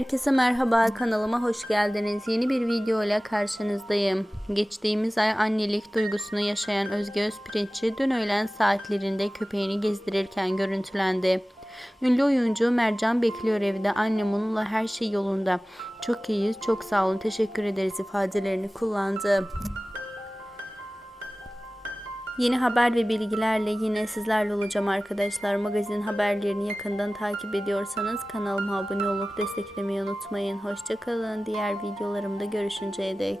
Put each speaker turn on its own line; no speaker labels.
Herkese merhaba kanalıma hoş geldiniz. Yeni bir video ile karşınızdayım. Geçtiğimiz ay annelik duygusunu yaşayan Özge Özpirinççi dün öğlen saatlerinde köpeğini gezdirirken görüntülendi. Ünlü oyuncu Mercan bekliyor evde. Annem onunla her şey yolunda. Çok iyiyiz, çok sağ olun, teşekkür ederiz ifadelerini kullandı. Yeni haber ve bilgilerle yine sizlerle olacağım arkadaşlar. Magazin haberlerini yakından takip ediyorsanız kanalıma abone olup desteklemeyi unutmayın. Hoşçakalın. Diğer videolarımda görüşünceye dek.